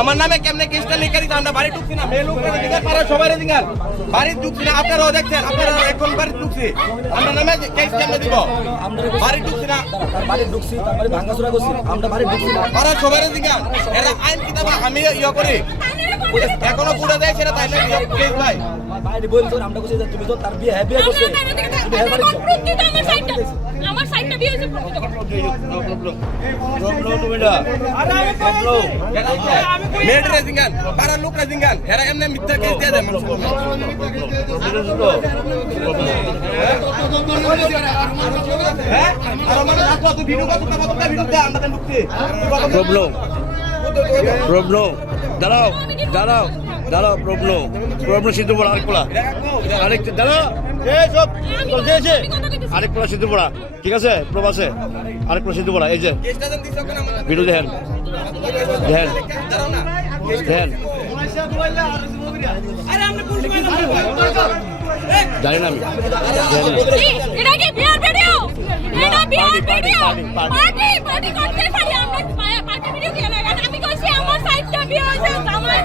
আমার নামে কেমনে কেসটা লিখে দিতে আমরা বাড়ি ঢুকছি না মেয়ে লোকের দিকে পাড়া সবাই দিকে বাড়ি ঢুকছি না আপনারাও দেখছেন আপনারা এখন বাড়ি ঢুকছি আমরা নামে কেস কেমনে দিব বাড়ি ঢুকছি না বাড়ি ঢুকছি তারপরে ভাঙাচোরা করছি আমরা বাড়ি ঢুকছি না পাড়া সবাই দিকে এরা আইন কিতাব আমি ইয়ে করি এখনো পুরো দেয় সেটা তাই না প্লিজ ভাই বাইরে বলছো আমরা কইছি যে তুমি তো তার বিয়ে বিয়ে করছে তুমি হেল্প বাড়ি যাও আমার সাইডটা বিয়ে হইছে মেয়েটরে জিঙ্গান পাড়া লোকরা জিঙ্গান এরা এমনি মিথ্যা কেস দিয়ে দেয় মানুষ হ্যাঁ আর মানে রাখো তুই ভিডিও কত ভিডিও দে আমরা ঢুকতে প্রবলেম দাঁড়াও দাঁড়াও দাঁড়াও প্রবলেম সিদ্ধ পড়া আরেক দাঁড়াও আরেক পোলা সিদ্ধ পড়া ঠিক আছে প্রব আছে আরেক পোলা সিদ্ধ পড়া এই যে ভিডিও দেখেন জানি না আমি এটা কি বিয়ার ভিডিও এটা বিয়ার ভিডিও পার্টি করতে পারি আমরা পার্টি ভিডিও কি না আমি কইছি আমার সাইডটা বিয়ে হইছে আমাদের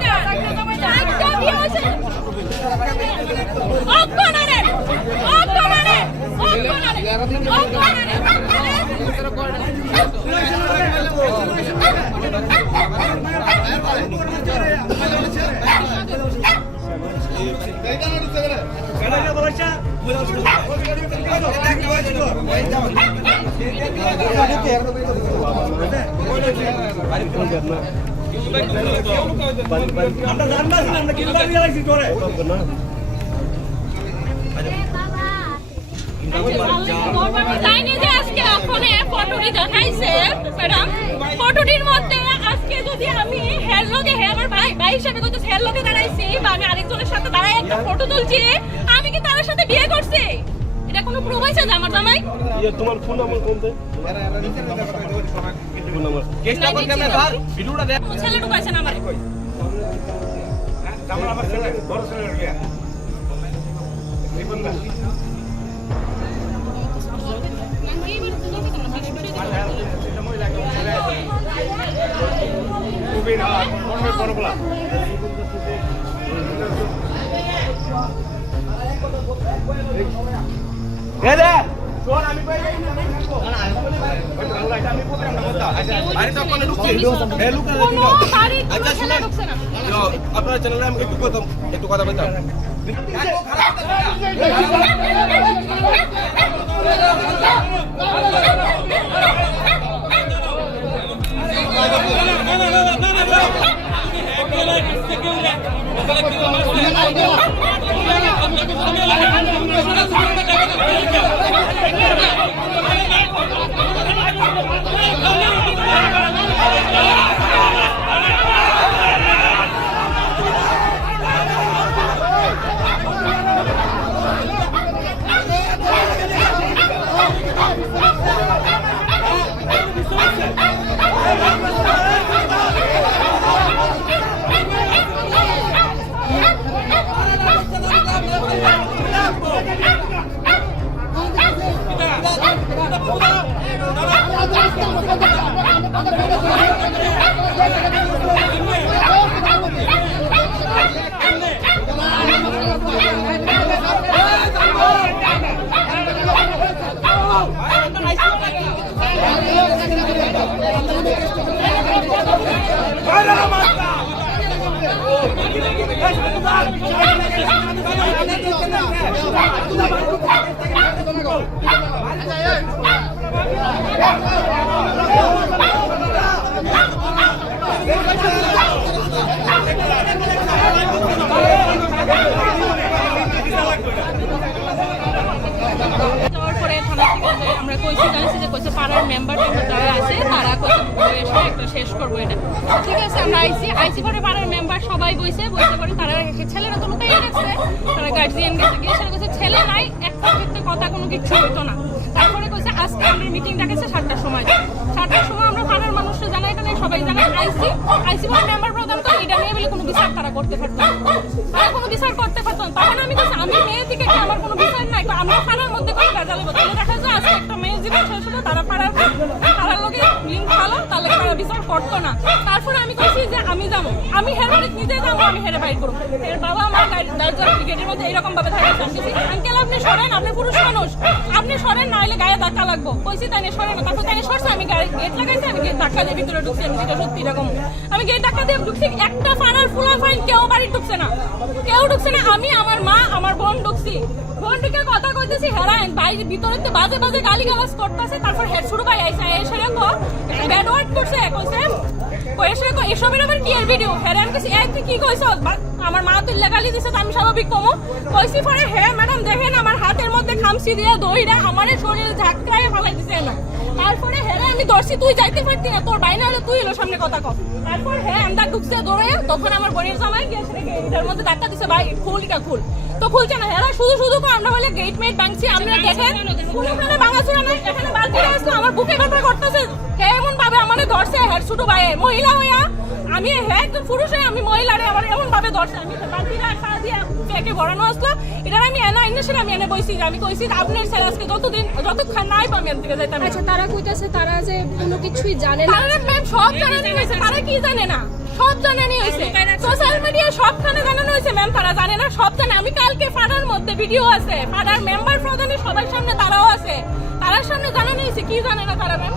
সাইডটা বিয়ে হইছে অকনারে ফটোটির মধ্যে আজকে যদি আমি হেয়ার লগে আমার ভাই হিসেবে হেয়ার লগে দাঁড়াইছি বা আমি আরেকজনের সাথে দাঁড়াই একটা ফটো তুলছি আমি কি তার সাথে বিয়ে করছি এটা কোনো প্রুফ আছে যে আমার জামাই তোমার ফোন নাম্বার কোনতে কেসটা কোন কেমনে স্যার ভিডিওটা দেখ ছেলে ঢুকাইছে না আমারে জামাল আমার ছেলে বড় ছেলে হয়ে গেল এই বন্ধা আপনার চ্যানেলে আমি একটু কথা বলতাম আমরা কইছি জানিছি যে কইছে পাড়ার মেম্বার যারা আছে তারা কইছে একটা শেষ করবো এটা ঠিক আছে আমরা আইসি পরে পাড়ার মেম্বার সবাই বইছে পরে তারা ছেলেরা তো লুকাই রাখছে তারা গার্জিয়ান গেছে গিয়ে সেটা কইছে ছেলে নাই একটা ক্ষেত্রে কথা কোনো কিছু হতো না তারপরে কইছে আজকে আমাদের মিটিং ডাকেছে 7টার সময় 7টার সময় আমরা পাড়ার মানুষরা জানাই এখানে সবাই জানাই আইসি পরে মেম্বার প্রদান করে এটা নিয়ে বলে কোনো বিচার তারা করতে পারতো না তারা কোনো বিচার করতে পারতো না তখন আমি কইছি আমি মেয়ে দিকে কি আমার কোনো বিচার নাই আমরা পাড়ার মধ্যে কোনো ভেজাল হবো তাহলে দেখা যায় আজকে একটা মেয়ে জীবন শেষ হলো তারা পাড়ার লোকে লিঙ্ক ভালো তাহলে তারা বিচার করতো না। তারপরে আমি কইছি যে আমি যাবো, আমি হের বাড়ি নিজে যাবো, আমি হেরে বাইর করবো। এর বাবা আমার গেটের মধ্যে এরকম ভাবে থাকে, আঙ্কেল আপনি সরেন, আপনি পুরুষ মানুষ, আপনি সরেন নাহলে গায়ে ধাক্কা লাগবো। কইছি তাই সরেন, তারপর তাই সরছে, আমি গেট লাগাইছি, আমি গেট ধাক্কা দিয়ে ভিতরে ঢুকছি। আমি যেটা সত্যি এরকম, আমি গেট ধাক্কা দিয়ে ঢুকছি, একটা ফানার ফুলা ফাইন কেউ বাড়ি ঢুকছে না, কেউ ঢুকছে না। আমি, আমার মা, আমার বোন ঢুকছি। বোন ঢুকে কথা কইতেছি, হেরাইন বাইরে ভিতরে বাজে বাজে গালি গালাজ করতেছে। তারপর হেড শুরু ভাই আইসা এসে রেখো ব্যাড ওয়ার্ড করছে, কইছে কইছে এসবের আবার কি এর ভিডিও। হেরাইন কইছে এই তুই কি কইছ, আমার মা তুই গালি দিছে, আমি স্বাভাবিক কমো কইছি। পরে হ্যাঁ ম্যাডাম দেখেন আমার হাতের মধ্যে খামচি দিয়ে দইরা আমার শরীরে ঝাঁকড়ায় ফেলাই দিছে না। তারপরে হ্যাঁ আমি ধরছি, তুই যাইতে পারতি না, তোর বাইনা হলে তুই এলো সামনে কথা কর। তারপর হ্যাঁ আমরা ঢুকছে দৌড়ে, তখন আমার বোনের জামাই গেছে গেটের মধ্যে ধাক্কা দিছে, ভাই খুলটা খুল, তো খুলছে না। হ্যাঁ শুধু শুধু আমরা বলে গেট মেট ভাঙছি, আমরা দেখেন কোনখানে ভাঙাচুরা নাই, এখানে বালতি আসলো আমার বুকে ব্যথা করতেছে। হ্যাঁ এমন ভাবে আমারে ধরছে, হ্যাঁ ছোট ভাই মহিলা হইয়া, আমি হ্যাঁ একজন পুরুষ হয়ে আমি মহিলারে আমার এমন ভাবে ধরছে, আমি বালতিটা সারা দিয়ে পেকে ভরানো আসলো। এটা আমি এনা ইন্ডাস্ট্রি আমি এনে বইছি, আমি কইছি আপনার ছেলে আজকে যতক্ষণ নাই পাবি আমি থেকে যাইতাম। আচ্ছা তারা কইতাছে তারা যে কোনো কিছুই জানে না, তারা ম্যাম সব জানে হইছে, তারা কি জানে না, সব জানানি হইছে, সোশ্যাল মিডিয়া সবখানে জানানো হইছে ম্যাম, তারা জানে না, সব জানে। আমি কালকে ফাড়ার মধ্যে ভিডিও আছে, ফাড়ার মেম্বার প্রধানের সবার সামনে তারাও আছে, তারার সামনে জানানো হইছে, কি জানে না তারা ম্যাম,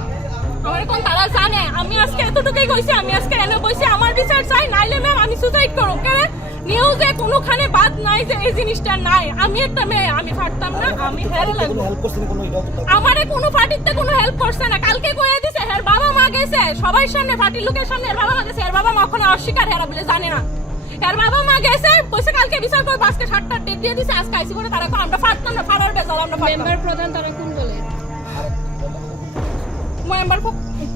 আমার এখন তারা জানে। আমি আজকে এতটুকুই কইছি, আমি আজকে এনে বইছি আমার বিচার চাই, নাইলে ম্যাম আমি সুসাইড করব। কেন নিউজে কোনোখানে বাদ নাই যে এই জিনিসটা নাই। আমি একটা মেয়ে, আমি ফাটতাম না, আমি হেরে লাগবো, হেল্প করছেন কোনো আমারে কোনো পার্টিতে কোনো হেল্প করছে না। কালকে কইয়া দিছে হের বাবা মা গেছে সবার সামনে, পার্টির লোকের সামনে হের বাবা মা গেছে, হের বাবা মা ওখানে অস্বীকার, হেরা বলে জানে না। হের বাবা মা গেছে কইছে কালকে বিচার করব, আজকে 7টা ডেট দিয়ে দিছে, আজকে আইসি করে তারা আমরা ফাটতাম না, ফাড়ার বেজাল আমরা ফাটতাম। মেম্বার প্রধান তারা কোন দলের? মেম্বার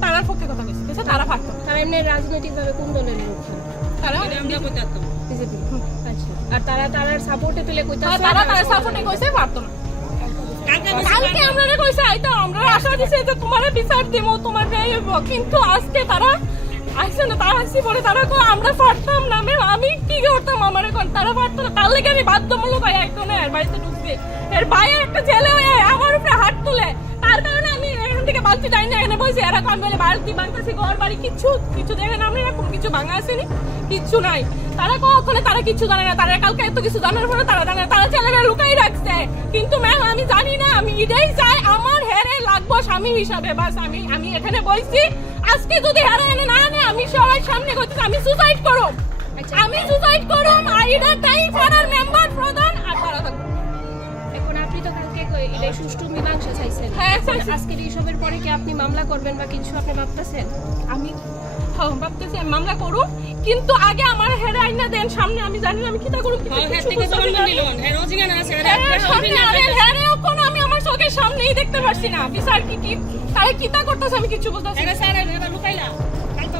তারার পক্ষে কথা কইছে, তারা ফাটতো, তারা এমনি রাজনৈতিক ভাবে কোন দলের লোক? তারা আমরা কইতাম বিজেপি। আচ্ছা, আর তারার সাপোর্টে তুলে কইতাছে, তারা সাপোর্টে কইছে পারতো না। কালকে আমরা কইছে আইতো, আমরা আশা দিছে যে তোমারে বিচার দেবো, তোমার ন্যায় হইব, কিন্তু আজকে তারা আইছে না, তারা আসি পরে তারা কো আমরা পারতাম না ম্যাম, আমি কি করতাম, আমার এখন তারা পারতো না। তার লাগে আমি বাধ্যমূলক একজনের বাড়িতে ঢুকছি, এর বাইরে একটা ছেলে হয়ে আমার উপরে হাত তুলে, তার কারণে আমি এখান থেকে বালতি ডাইনে এখানে বসে এরকম আমি বলে বালতি ভাঙতেছি, ঘর বাড়ি কিছু দেখেন আমরা এরকম কিছু ভাঙা আসেনি, কিচ্ছু নাই। তারা কখনো তারা কিছু জানে না, তারা কালকে এত কিছু জানার পরে তারা জানে না, তারা ছেলেরা লুকাই রাখছে। কিন্তু ম্যাম আমি জানি না, আমি এটাই চাই আমার হেরে লাগবো স্বামী হিসাবে, বাস আমি এখানে বলছি আজকে যদি হেরে এনে না আনে আমি সবার সামনে করতেছি আমি সুসাইড করো, আমি সুসাইড করো, আর এটা তাই পাড়ার মেম্বার প্রধান আর তারা থাকবো। এখন আপনি তো কালকে এটা সুষ্ঠু মীমাংসা চাইছেন, হ্যাঁ চাইছি। আজকের এইসবের পরে কি আপনি মামলা করবেন বা কিছু আপনি ভাবতেছেন? আমি ভাবতেছি আমি মামলা করুন, কিন্তু আগে আমার হেরে আইনা দেন সামনে, আমি জানি না আমি কিটা করুন, আমি আমার চোখের সামনেই দেখতে পারছি না বিচার কি তারা কিতা করতেছে আমি কিছু বলতেছি না।